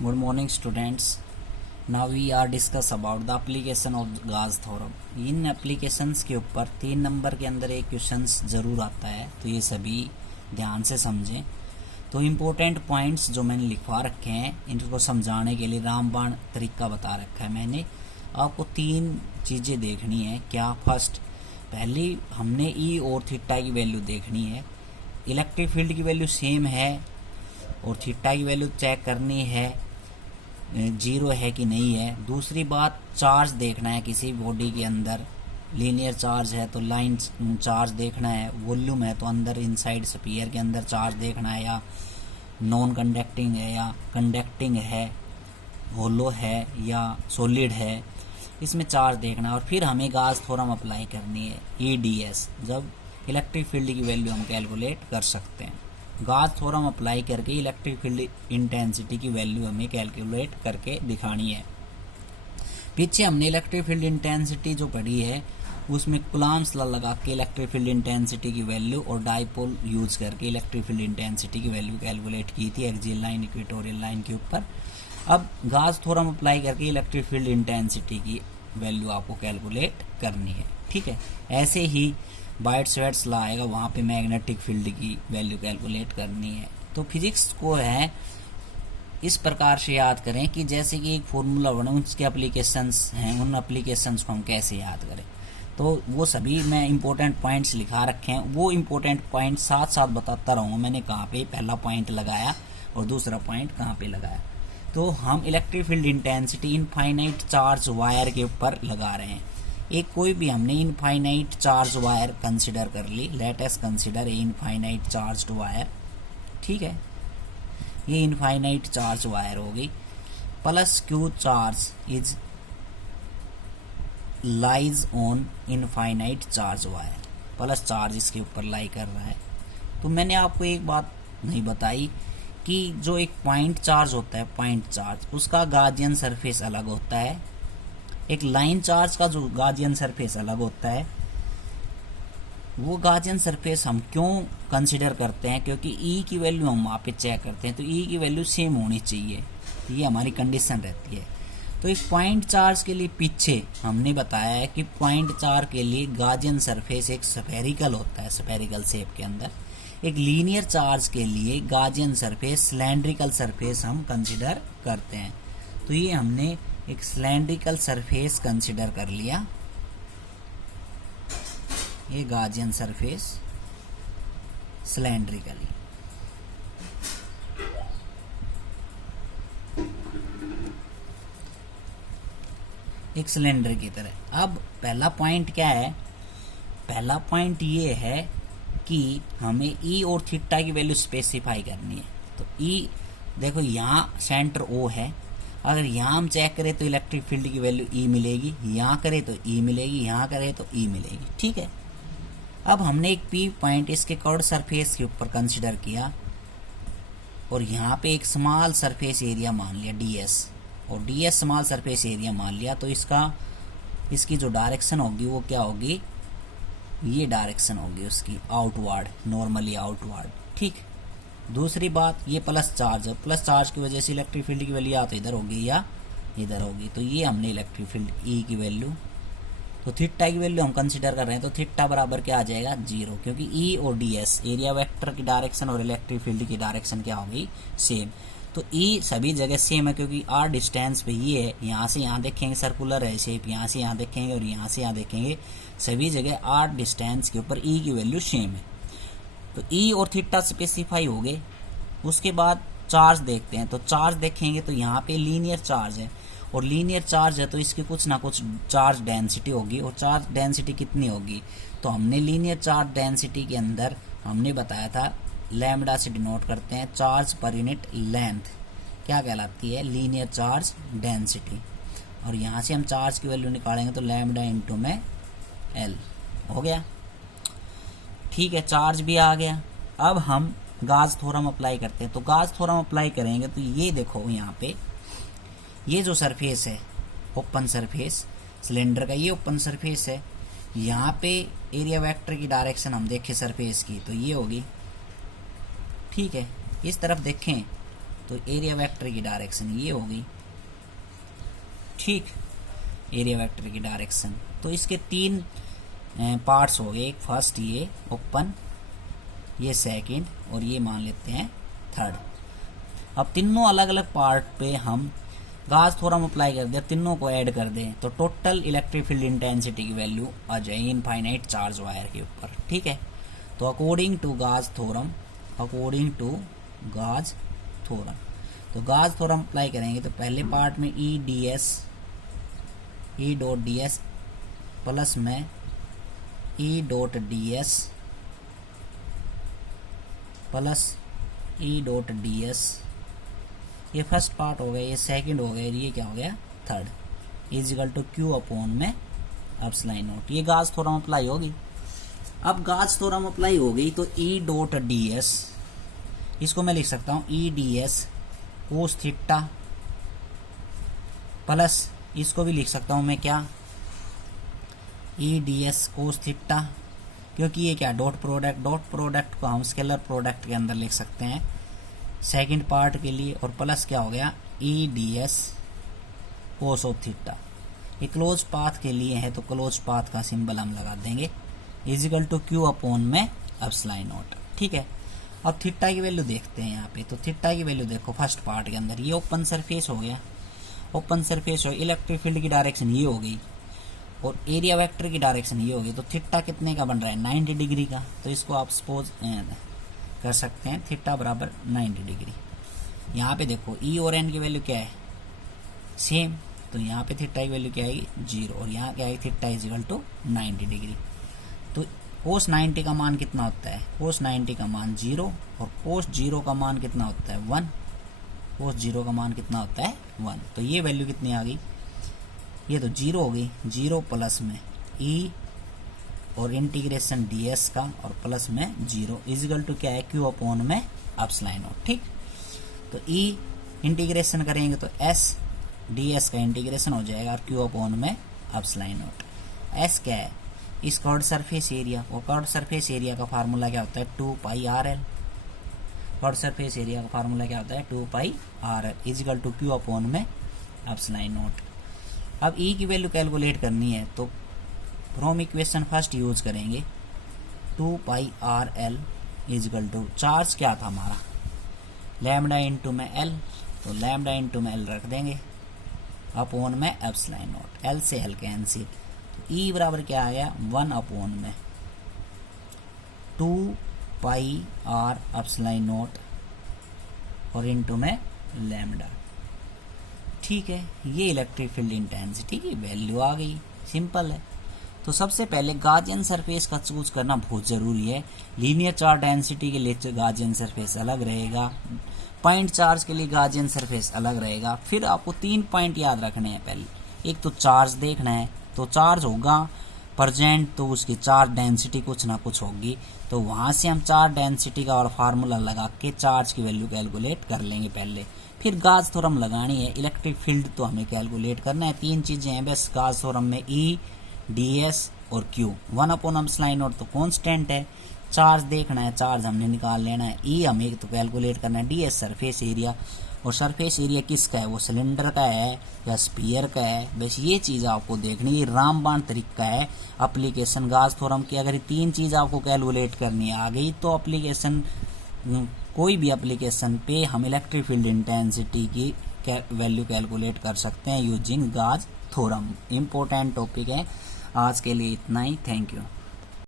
Good morning, students. Now we are discuss about the application of Gauss theorem. In applications के ऊपर 3 number के अंदर एक questions जरूर आता है, तो ये सभी ध्यान से समझें। तो इम्पोर्टेंट पॉइंट्स जो मैंने लिखवा रखे हैं इनको समझाने के लिए रामबाण तरीका बता रखा है मैंने। आपको 3 चीज़ें देखनी है। क्या? फर्स्ट, पहली हमने ई और थीटा की वैल्यू देखनी है। इलेक्ट्रिक फील्ड की वैल्यू सेम है और थीटा की वैल्यू चेक करनी है, जीरो है कि नहीं है। दूसरी बात, चार्ज देखना है किसी बॉडी के अंदर। लीनियर चार्ज है तो लाइन चार्ज देखना है। वॉल्यूम है तो अंदर इनसाइड स्फीयर के अंदर चार्ज देखना है, या नॉन कंडक्टिंग है या कंडक्टिंग है, होलो है या सॉलिड है, इसमें चार्ज देखना है। और फिर हमें गॉस थ्योरम अप्लाई करनी है, EDS, जब इलेक्ट्रिक फील्ड की वैल्यू हम कैलकुलेट कर सकते हैं। गॉस थ्योरम अप्लाई करके इलेक्ट्रिक फील्ड इंटेंसिटी की वैल्यू हमें कैलकुलेट करके दिखानी है। पीछे हमने इलेक्ट्रिक फील्ड इंटेंसिटी जो पढ़ी है उसमें कूलम्ब्स लॉ लगा के इलेक्ट्रिक फील्ड इंटेंसिटी की वैल्यू और डाइपोल यूज करके इलेक्ट्रिक फील्ड इंटेंसिटी की वैल्यू कैलकुलेट की थी एक्सियल लाइन इक्वेटोरियल लाइन के ऊपर। अब गॉस थ्योरम अप्लाई करके इलेक्ट्रिक फील्ड इंटेंसिटी की वैल्यू आपको कैलकुलेट करनी है। ठीक है, ऐसे ही बाइट-स्वेट्स लॉ आएगा, वहाँ पे मैग्नेटिक फील्ड की वैल्यू कैलकुलेट करनी है। तो फिजिक्स को है इस प्रकार से याद करें कि जैसे कि एक फॉर्मूला बना, उसके एप्लीकेशंस हैं, उन एप्लीकेशंस को हम कैसे याद करें। तो वो सभी मैं इंपॉर्टेंट पॉइंट्स लिखा रखे हैं, वो इंपॉर्टेंट पॉइंट साथ साथ बताता रहूँगा मैंने कहाँ पे पहला पॉइंट लगाया और दूसरा पॉइंट कहाँ पे लगाया। तो हम electric field intensity infinite charge wire के ऊपर लगा रहे हैं। एक कोई भी हमने इनफाइनाइट चार्ज वायर कंसिडर कर ली। Let us consider a infinite charged wire. ठीक है, ये इनफाइनाइट चार्ज वायर होगी। Plus Q charge is lies on infinite charge wire. Plus charge इसके ऊपर लाई कर रहा है। तो मैंने आपको एक बात नहीं बताई कि जो एक पॉइंट चार्ज होता है, पॉइंट चार्ज, उसका गॉसियन सरफेस अलग होता है। एक लाइन चार्ज का जो गॉसियन सरफेस अलग होता है। वो गॉसियन सरफेस हम क्यों कंसिडर करते हैं? क्योंकि ई की वैल्यू हम वहाँ पे चेक करते हैं, तो ई की वैल्यू सेम होनी चाहिए, ये हमारी कंडीशन रहती है। तो एक पॉइंट चार्ज के लिए पीछे हमने बताया है कि पॉइंट चार्ज के लिए गॉसियन सरफेस एक स्फेरिकल होता है, स्फेरिकल शेप के अंदर। एक लीनियर चार्ज के लिए गॉसियन सरफेस सिलेंड्रिकल सरफेस हम कंसिडर करते हैं। तो ये हमने एक सिलेंड्रिकल सरफेस कंसिडर कर लिया, ये गॉसियन सरफेस सिलेंड्रिकली। एक सिलेंडर की तरह। अब पहला पॉइंट क्या है? पहला पॉइंट ये है कि हमें ई और थीटा की वैल्यू स्पेसिफाई करनी है। तो ई देखो, यहाँ सेंटर ओ है। अगर यहाँ हम चेक करें तो इलेक्ट्रिक फील्ड की वैल्यू ई मिलेगी, यहाँ करें तो ई मिलेगी, यहाँ करें तो ई मिलेगी। ठीक है, अब हमने एक पी पॉइंट इसके कर्व्ड सरफेस के ऊपर कंसिडर किया और यहाँ पे एक स्मॉल सरफेस एरिया मान लिया DS, और DS स्मॉल सरफेस एरिया मान लिया। तो इसकी जो डायरेक्शन होगी वो क्या होगी? ये डायरेक्शन होगी उसकी आउटवर्ड, नॉर्मली आउटवर्ड। ठीक। दूसरी बात, ये प्लस चार्ज है, प्लस चार्ज की वजह से इलेक्ट्रिक फील्ड की वैल्यू या तो इधर होगी या इधर होगी। तो ये हमने इलेक्ट्रिक फील्ड ई की वैल्यू, तो थीटा की वैल्यू हम कंसिडर कर रहे हैं, तो थीटा बराबर क्या आ जाएगा? 0, क्योंकि ई और DS एरिया वेक्टर की डायरेक्शन और इलेक्ट्रिक फील्ड की डायरेक्शन क्या होगी? सेम। तो ई सभी जगह सेम है क्योंकि आर डिस्टेंस पे ये है। यहाँ से यहाँ देखेंगे सर्कुलर है शेप, यहाँ से यहाँ देखेंगे और यहाँ से यहाँ देखेंगे, सभी जगह आर डिस्टेंस के ऊपर ई की वैल्यू सेम है। तो ई और थीटा स्पेसिफाई हो गए। उसके बाद चार्ज देखते हैं। तो चार्ज देखेंगे तो यहाँ पे लीनियर चार्ज है, और लीनियर चार्ज है तो इसकी कुछ ना कुछ चार्ज डेंसिटी होगी। और चार्ज डेंसिटी कितनी होगी? तो हमने लीनियर चार्ज डेंसिटी के अंदर हमने बताया था, लैम्डा से डिनोट करते हैं चार्ज पर यूनिट लेंथ, क्या कहलाती है? Linear charge density. और यहाँ से हम चार्ज की वैल्यू निकालेंगे तो लैम्डा इंटू में L हो गया। ठीक है, चार्ज भी आ गया। अब हम गॉस थ्योरम अप्लाई करते हैं। तो गॉस थ्योरम अप्लाई करेंगे तो ये देखो, यहाँ पे ये जो सरफेस है, ओपन सरफेस सिलेंडर का, ये ओपन सरफेस है। यहाँ पे एरिया वेक्टर की डायरेक्शन हम देखें सरफेस की तो ये होगी। ठीक है, इस तरफ देखें तो एरिया वेक्टर की डायरेक्शन ये होगी, ठीक, एरिया वेक्टर की डायरेक्शन। तो इसके तीन पार्ट्स हो गए, एक फर्स्ट ये ओपन, ये सेकंड, और ये मान लेते हैं थर्ड। अब तीनों अलग अलग पार्ट पे हम गाउस थ्योरम अप्लाई कर दिया, तीनों को ऐड कर दें तो टोटल इलेक्ट्रिक फील्ड इंटेंसिटी की वैल्यू आ जाए इनफाइनाइट चार्ज वायर के ऊपर, ठीक है। तो अकॉर्डिंग टू गाउस थ्योरम, तो गाउस थ्योरम अप्लाई करेंगे तो पहले पार्ट में E dot D S plus में E dot D S plus E dot D S, ये फर्स्ट पार्ट हो गया, ये सेकंड हो गया, ये क्या हो गया third, equal to q upon में एप्सिलॉन नॉट। ये गाउस थ्योरम अप्लाई होगी। अब गाउस थ्योरम अप्लाई हो गई तो ई डॉट डी एस, इसको मैं लिख सकता हूँ E D S cos theta, plus इसको भी लिख सकता हूँ मैं क्या, E D S cos theta, क्योंकि ये क्या डॉट प्रोडक्ट को हम स्केलर प्रोडक्ट के अंदर लिख सकते हैं सेकंड पार्ट के लिए, और प्लस क्या हो गया E D S cos of theta. ये क्लोज पाथ के लिए है तो क्लोज पाथ का सिंबल हम लगा देंगे, इजिकल टू क्यू अपॉन में एप्सिलॉन नॉट, ठीक है। अब थीटा की वैल्यू देखते हैं यहाँ पे, तो थीटा की वैल्यू देखो फर्स्ट पार्ट के अंदर ये ओपन सरफेस हो गया, ओपन सरफेस हो, इलेक्ट्रिक फील्ड की डायरेक्शन ये हो गई और एरिया वेक्टर की डायरेक्शन ये होगी। तो थीटा कितने का बन रहा है 90 डिग्री का, तो इसको आप सपोज कर सकते हैं थीटा बराबर 90 डिग्री। यहाँ पे देखो ई और एन की वैल्यू क्या है सेम, तो यहाँ पे थीटा की वैल्यू क्या आएगी 0, और यहाँ क्या आएगी theta is equal to 90 degree. तो कोस 90 का मान कितना होता है, कोस 90 का मान 0, और कोस 0 का मान कितना होता है 1, कोस 0 का मान कितना होता है 1। तो ये वैल्यू कितनी आ गई, ये तो 0 हो गई, 0 प्लस में ई और इंटीग्रेशन ds का और प्लस में 0 इजिकल टू क्या है q अपॉन में एप्सिलॉन नॉट, ठीक। तो e इंटीग्रेशन करेंगे तो s ds का इंटीग्रेशन हो जाएगा और q अपॉन में एप्सिलॉन नॉट। s क्या है इस कर्व्ड सरफेस एरिया, और कर्व्ड सरफेस एरिया का फार्मूला क्या होता है 2 pi RL, curved surface area का फार्मूला क्या होता है 2 pi RL equal to q upon में एप्सिलॉन नॉट। अब e की वैल्यू कैलकुलेट करनी है तो फ्रॉम इक्वेशन फर्स्ट यूज करेंगे 2 pi RL equal to charge क्या था हमारा लैम्डा इंटू में L, तो लैम्डा इंटू में L रख देंगे अपॉन में एप्सिलॉन नॉट, L से L कैंसिल, तो E बराबर क्या आ गया 1 अपॉन में 2 पाई R एप्सिलॉन नॉट और इंटू में लैम्डा, ठीक है। ये इलेक्ट्रिक फील्ड इंटेंसिटी की वैल्यू आ गई, सिंपल है। तो सबसे पहले गाजियन सरफेस का चूज करना बहुत जरूरी है। लीनियर चार्ज डेंसिटी के लिए गाजियन सरफेस अलग रहेगा, पॉइंट चार्ज के लिए गाजियन सरफेस अलग रहेगा। फिर आपको 3 पॉइंट याद रखने हैं। पहले एक तो चार्ज देखना है, तो चार्ज होगा प्रेजेंट तो उसकी चार्ज डेंसिटी कुछ ना कुछ होगी, तो वहां से हम चार्ज डेंसिटी का और फार्मूला लगा के चार्ज की वैल्यू कैलकुलेट कर लेंगे पहले। फिर गाज थ्योरम लगानी है, इलेक्ट्रिक फील्ड तो हमें कैलकुलेट करना है। 3 चीजें हैं बस गाज थ्योरम में, ई ds और q। 1 अपॉन एप्सिलॉन नॉट तो कांस्टेंट है, चार्ज देखना है, चार्ज हमने निकाल लेना है, ई हमें तो कैलकुलेट करना है, ds सरफेस एरिया, और सरफेस एरिया किसका है वो सिलेंडर का है या स्पीयर का है, बस ये चीज़ आपको देखनी है। रामबाण तरीका है एप्लीकेशन गाज थ्योरम की। अगर ये 3 चीज़ आपको कैलकुलेट करनी आ गई तो एप्लीकेशन कोई भी एप्लीकेशन पे हम इलेक्ट्रिक फील्ड इंटेंसिटी की वैल्यू कैलकुलेट कर सकते हैं यूजिंग गाज थ्योरम। इम्पोर्टेंट टॉपिक है। आज के लिए इतना ही, थैंक यू।